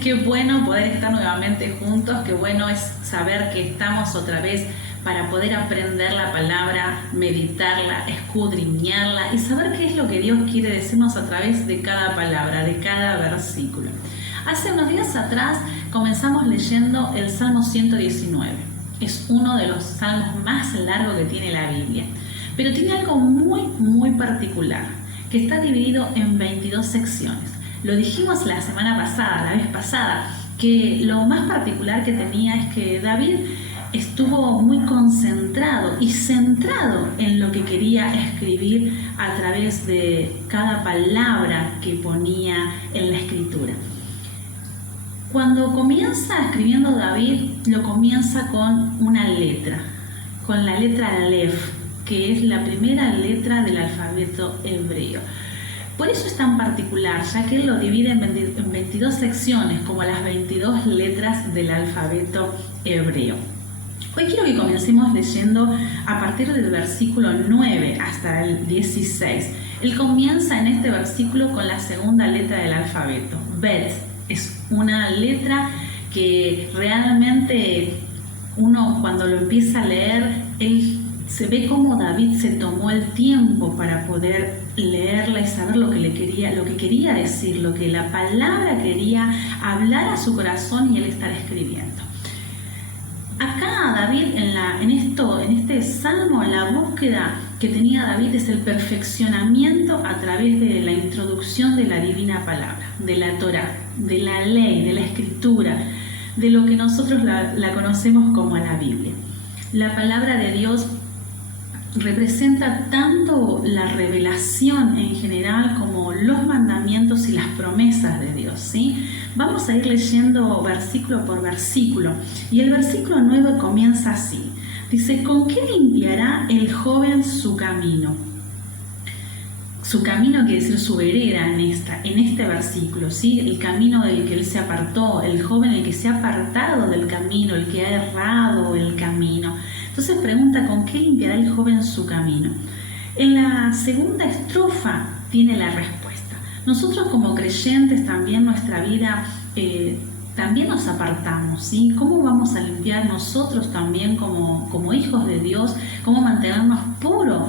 Qué bueno poder estar nuevamente juntos, qué bueno es saber que estamos otra vez para poder aprender la palabra, meditarla, escudriñarla y saber qué es lo que Dios quiere decirnos a través de cada palabra, de cada versículo. Hace unos días atrás comenzamos leyendo el Salmo 119. Es uno de los salmos más largos que tiene la Biblia, pero tiene algo muy particular, que está dividido en 22 secciones. Lo dijimos la vez pasada, que lo más particular que tenía es que David estuvo muy concentrado y centrado en lo que quería escribir a través de cada palabra que ponía en la escritura. Cuando comienza escribiendo David, lo comienza con una letra, con la letra Aleph, que es la primera letra del alfabeto hebreo. Por eso es tan particular, ya que él lo divide en 22 secciones, como las 22 letras del alfabeto hebreo. Hoy quiero que comencemos leyendo a partir del versículo 9 hasta el 16. Él comienza en este versículo con la segunda letra del alfabeto, Bet. Es una letra que realmente uno cuando lo empieza a leer, se ve cómo David se tomó el tiempo para poder leerla y saber lo que quería decir, lo que la palabra quería hablar a su corazón y él estar escribiendo. Acá David, en este salmo, la búsqueda que tenía David es el perfeccionamiento a través de la introducción de la divina palabra, de la Torá, de la ley, de la escritura, de lo que nosotros la conocemos como la Biblia. La palabra de Dios representa tanto la revelación en general como los mandamientos y las promesas de Dios, ¿sí? Vamos a ir leyendo versículo por versículo y el versículo 9 comienza así. Dice, ¿con qué limpiará el joven su camino? Su camino quiere decir su vereda en este versículo, ¿sí? El camino del que él se apartó, el joven el que se ha apartado del camino, el que ha errado el camino. Entonces pregunta, ¿con qué limpiará el joven su camino? En la segunda estrofa tiene la respuesta. Nosotros como creyentes también nuestra vida también nos apartamos, ¿sí? ¿Cómo vamos a limpiar nosotros también como hijos de Dios? ¿Cómo mantenernos puros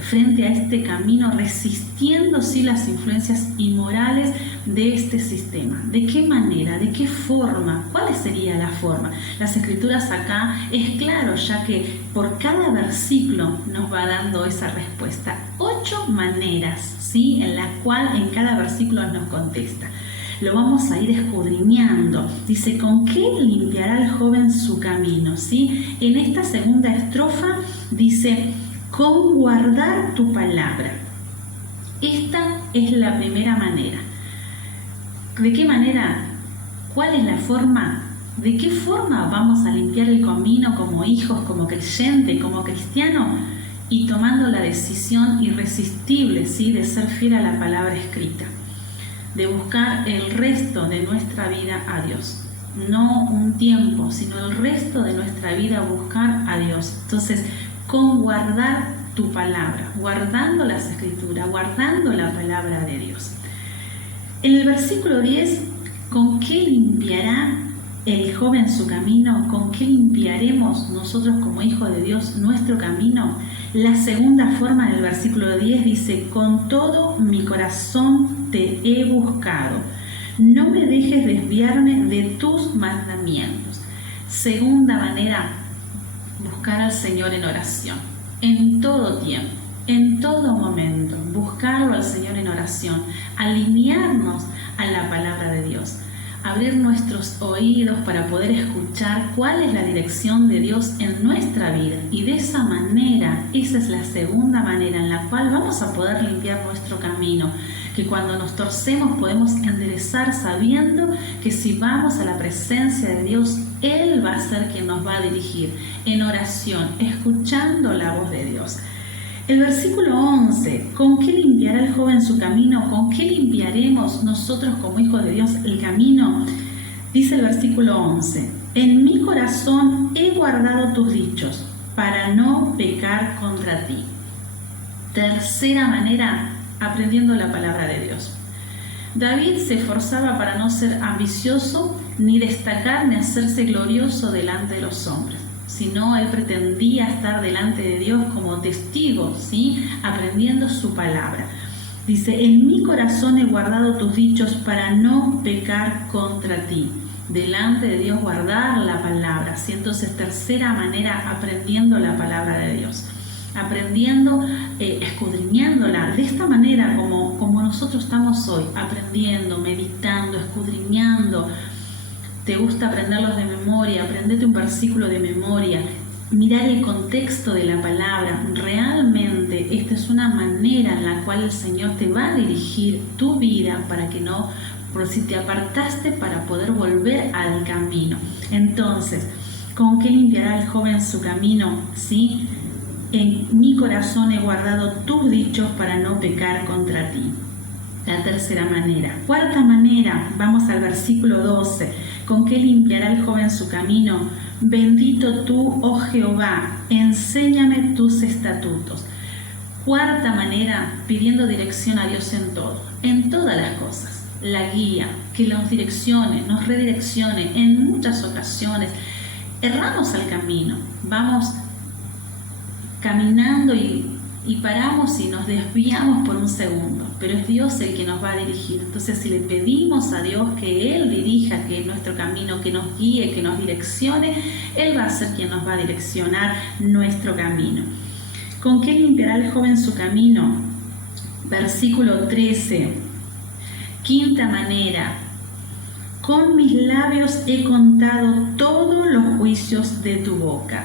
frente a este camino, resistiendo ¿sí? las influencias inmorales de este sistema? ¿De qué manera? ¿De qué forma? ¿Cuál sería la forma? Las escrituras acá es claro, ya que por cada versículo nos va dando esa respuesta. 8 maneras, ¿sí? En la cual en cada versículo nos contesta. Lo vamos a ir escudriñando. Dice, ¿con qué limpiará el joven su camino? ¿Sí? En esta segunda estrofa dice, con guardar tu palabra. Esta es la primera manera. ¿De qué manera? ¿Cuál es la forma? ¿De qué forma vamos a limpiar el camino como hijos, como creyentes, como cristianos? Y tomando la decisión irresistible, ¿sí? De ser fiel a la palabra escrita, de buscar el resto de nuestra vida a Dios. No un tiempo, sino el resto de nuestra vida buscar a Dios. Entonces, con guardar tu palabra, guardando las escrituras, guardando la palabra de Dios. En el versículo 10, ¿con qué limpiará el joven su camino? ¿Con qué limpiaremos nosotros como hijos de Dios nuestro camino? La segunda forma del versículo 10 dice, con todo mi corazón te he buscado, no me dejes desviarme de tus mandamientos. Segunda manera, buscar al Señor en oración, en todo tiempo, en todo momento, buscarlo al Señor en oración, alinearnos a la palabra de Dios, abrir nuestros oídos para poder escuchar cuál es la dirección de Dios en nuestra vida. Y de esa manera, esa es la segunda manera en la cual vamos a poder limpiar nuestro camino, que cuando nos torcemos podemos enderezar sabiendo que si vamos a la presencia de Dios, Él va a ser quien nos va a dirigir en oración, escuchando la voz de Dios. El versículo 11, ¿con qué limpiará el joven su camino? ¿Con qué limpiaremos nosotros como hijos de Dios el camino? Dice el versículo 11, en mi corazón he guardado tus dichos para no pecar contra ti. Tercera manera, aprendiendo la palabra de Dios. David se esforzaba para no ser ambicioso, ni destacar, ni hacerse glorioso delante de los hombres, sino él pretendía estar delante de Dios como testigo, ¿sí? Aprendiendo su palabra. Dice, en mi corazón he guardado tus dichos para no pecar contra ti. Delante de Dios guardar la palabra, ¿sí? Entonces, tercera manera, aprendiendo la palabra de Dios. Aprendiendo, escudriñándola, de esta manera como nosotros estamos hoy, aprendiendo, meditando, escudriñando. ¿Te gusta aprenderlos de memoria? Aprendete un versículo de memoria, mirar el contexto de la palabra. Realmente esta es una manera en la cual el Señor te va a dirigir tu vida para que no, por si te apartaste, para poder volver al camino. Entonces, ¿con qué limpiará el joven su camino? ¿Sí? En mi corazón he guardado tus dichos para no pecar contra ti. La tercera manera. Cuarta manera, vamos al versículo 12. ¿Con qué limpiará el joven su camino? Bendito tú, oh Jehová, enséñame tus estatutos. Cuarta manera, pidiendo dirección a Dios en todo, en todas las cosas. La guía, que nos direccione, nos redireccione. En muchas ocasiones erramos al camino, vamos caminando y paramos y nos desviamos por un segundo, pero es Dios el que nos va a dirigir. Entonces, si le pedimos a Dios que Él dirija, que nuestro camino, que nos guíe, que nos direccione, Él va a ser quien nos va a direccionar nuestro camino. ¿Con qué limpiará el joven su camino? Versículo 13. Quinta manera. Con mis labios he contado todos los juicios de tu boca.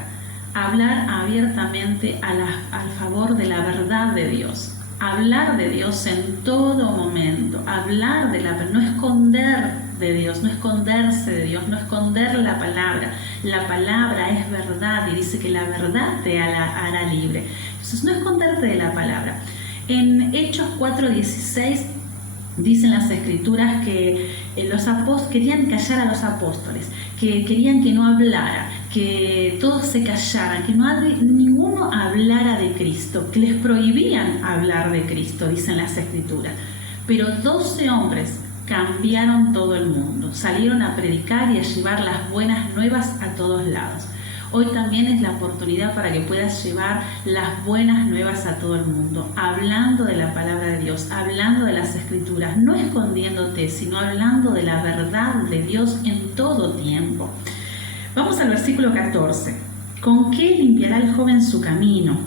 Hablar abiertamente al favor de la verdad de Dios. Hablar de Dios en todo momento. Hablar de no esconder de Dios, no esconderse de Dios, no esconder la palabra. La palabra es verdad y dice que la verdad te hará libre. Entonces, no esconderte de la palabra. En Hechos 4:16 dicen las Escrituras que los apóstoles querían callar a los apóstoles, que querían que no hablara, que todos se callaran, que ninguno hablara de Cristo, que les prohibían hablar de Cristo, dicen las Escrituras. Pero 12 hombres cambiaron todo el mundo, salieron a predicar y a llevar las buenas nuevas a todos lados. Hoy también es la oportunidad para que puedas llevar las buenas nuevas a todo el mundo, hablando de la palabra de Dios, hablando de las Escrituras, no escondiéndote, sino hablando de la verdad de Dios en todo tiempo. Vamos al versículo 14. ¿Con qué limpiará el joven su camino?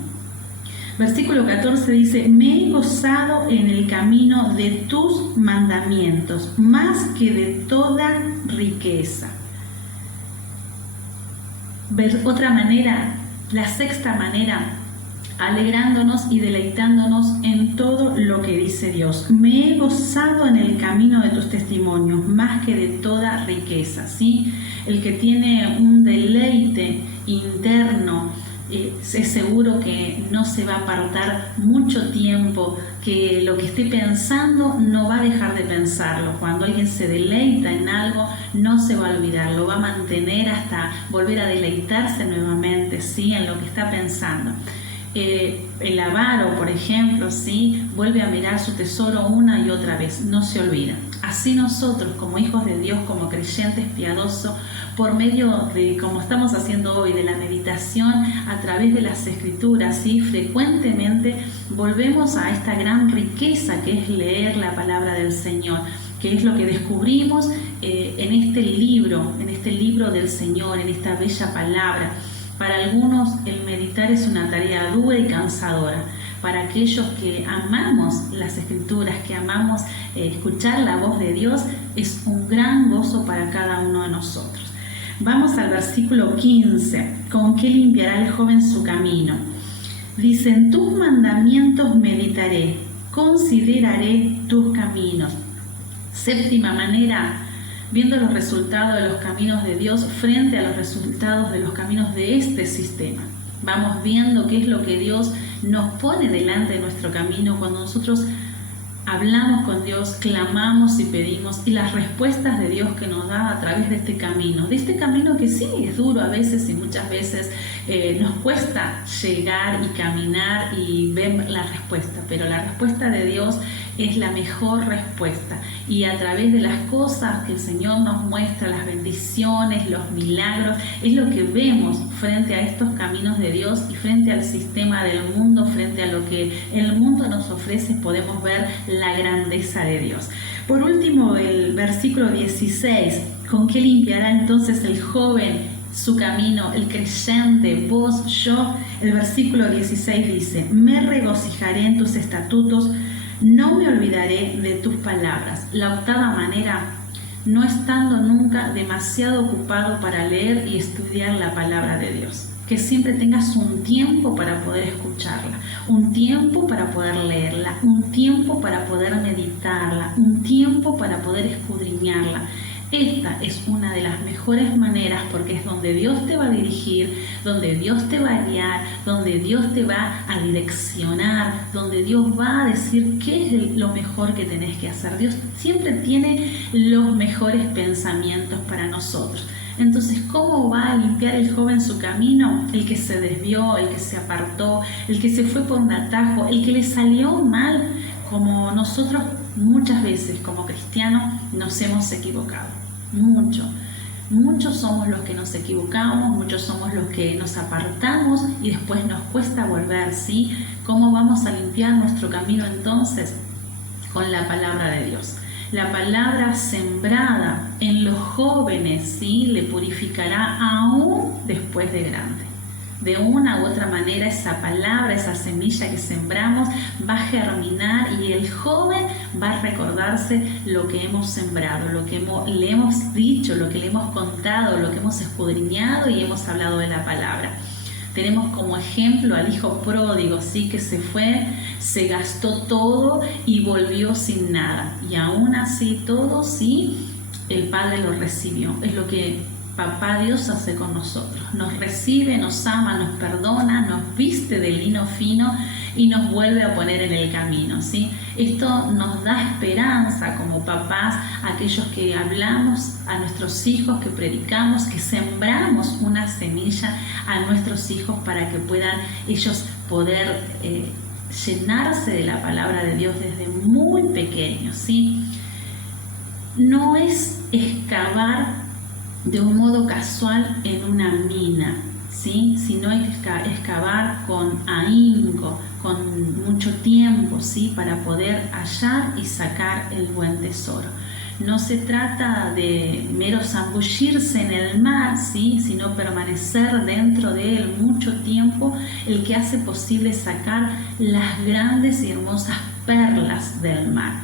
Versículo 14 dice, me he gozado en el camino de tus mandamientos, más que de toda riqueza. Otra manera, la sexta manera, alegrándonos y deleitándonos en todo lo que dice Dios. Me he gozado en el camino de tus testimonios, más que de toda riqueza, ¿sí? El que tiene un deleite interno, es seguro que no se va a apartar mucho tiempo, que lo que esté pensando no va a dejar de pensarlo. Cuando alguien se deleita en algo, no se va a olvidar, lo va a mantener hasta volver a deleitarse nuevamente, ¿sí? En lo que está pensando. El avaro, por ejemplo, ¿sí? Vuelve a mirar su tesoro una y otra vez, no se olvida. Así nosotros, como hijos de Dios, como creyentes piadosos, por medio de, como estamos haciendo hoy, de la meditación a través de las Escrituras, ¿sí? Frecuentemente volvemos a esta gran riqueza que es leer la palabra del Señor, que es lo que descubrimos en este libro del Señor, en esta bella palabra. Para algunos el meditar es una tarea dura y cansadora. Para aquellos que amamos las Escrituras, que amamos escuchar la voz de Dios, es un gran gozo para cada uno de nosotros. Vamos al versículo 15. ¿Con qué limpiará el joven su camino? Dice, en tus mandamientos meditaré, consideraré tus caminos. Séptima manera, viendo los resultados de los caminos de Dios frente a los resultados de los caminos de este sistema. Vamos viendo qué es lo que Dios nos pone delante de nuestro camino cuando nosotros hablamos con Dios, clamamos y pedimos, y las respuestas de Dios que nos da a través de este camino que sí es duro a veces y muchas veces nos cuesta llegar y caminar y ver la respuesta, pero la respuesta de Dios es la mejor respuesta, y a través de las cosas que el Señor nos muestra, las bendiciones, los milagros, es lo que vemos frente a estos caminos de Dios y frente al sistema del mundo, frente a lo que el mundo nos ofrece, podemos ver la grandeza de Dios. Por último, el versículo 16, ¿con qué limpiará entonces el joven su camino, el creyente, vos, yo? El versículo 16 dice: me regocijaré en tus estatutos, no me olvidaré de tus palabras. La octava manera: no estando nunca demasiado ocupado para leer y estudiar la palabra de Dios. Que siempre tengas un tiempo para poder escucharla, un tiempo para poder leerla, un tiempo para poder meditarla, un tiempo para poder escudriñarla. Esta es una de las mejores maneras, porque es donde Dios te va a dirigir, donde Dios te va a guiar, donde Dios te va a direccionar, donde Dios va a decir qué es lo mejor que tenés que hacer. Dios siempre tiene los mejores pensamientos para nosotros. Entonces, ¿cómo va a limpiar el joven su camino? El que se desvió, el que se apartó, el que se fue por un atajo, el que le salió mal, como nosotros muchas veces como cristianos nos hemos equivocado. Muchos somos los que nos equivocamos, muchos somos los que nos apartamos y después nos cuesta volver, ¿sí? ¿Cómo vamos a limpiar nuestro camino entonces? Con la palabra de Dios. La palabra sembrada en los jóvenes, ¿sí?, le purificará aún después de grande. De una u otra manera, esa palabra, esa semilla que sembramos va a germinar, y el joven va a recordarse lo que hemos sembrado, lo que le hemos dicho, lo que le hemos contado, lo que hemos escudriñado y hemos hablado de la palabra. Tenemos como ejemplo al hijo pródigo, ¿sí?, que se fue, se gastó todo y volvió sin nada. Y aún así todo, sí, el Padre lo recibió. Es lo que Papá Dios hace con nosotros. Nos recibe, nos ama, nos perdona, nos viste de lino fino y nos vuelve a poner en el camino, ¿sí? Esto nos da esperanza como papás, aquellos que hablamos a nuestros hijos, que predicamos, que sembramos una semilla a nuestros hijos para que puedan ellos poder llenarse de la palabra de Dios desde muy pequeños, ¿sí? No es excavar de un modo casual en una mina, ¿sí?, sino hay que excavar con ahínco, con mucho tiempo, ¿sí?, para poder hallar y sacar el buen tesoro. No se trata de mero zambullirse en el mar, ¿sí?, sino permanecer dentro de él mucho tiempo, el que hace posible sacar las grandes y hermosas perlas del mar.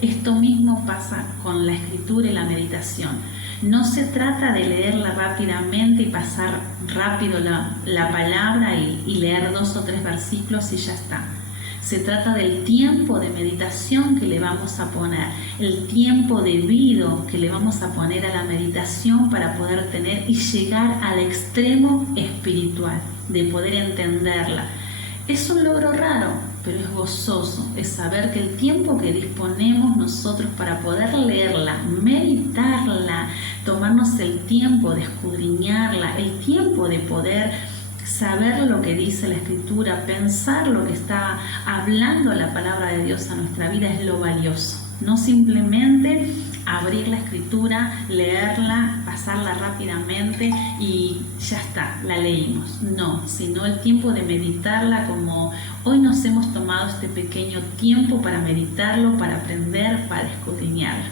Esto mismo pasa con la escritura y la meditación. No se trata de leerla rápidamente y pasar rápido la palabra y leer 2 o 3 versículos y ya está. Se trata del tiempo de meditación que le vamos a poner, el tiempo debido que le vamos a poner a la meditación para poder tener y llegar al extremo espiritual, de poder entenderla. Es un logro raro, pero es gozoso, es saber que el tiempo que disponemos nosotros para poder leerla, meditarla, tomarnos el tiempo de escudriñarla, el tiempo de poder saber lo que dice la Escritura, pensar lo que está hablando la palabra de Dios a nuestra vida, es lo valioso. No simplemente abrir la Escritura, leerla, pasarla rápidamente y ya está, la leímos. No, sino el tiempo de meditarla, como hoy nos hemos tomado este pequeño tiempo para meditarlo, para aprender, para escudriñarla.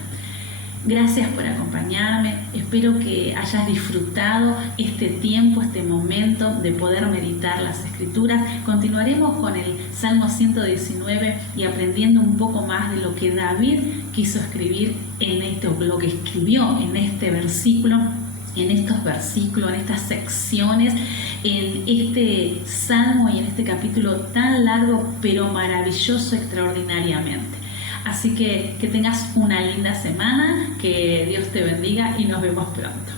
Gracias por acompañarme, espero que hayas disfrutado este tiempo, este momento de poder meditar las Escrituras. Continuaremos con el Salmo 119 y aprendiendo un poco más de lo que David quiso escribir lo que escribió en este versículo, en estos versículos, en estas secciones, en este Salmo y en este capítulo tan largo, pero maravilloso extraordinariamente. Así que tengas una linda semana, que Dios te bendiga y nos vemos pronto.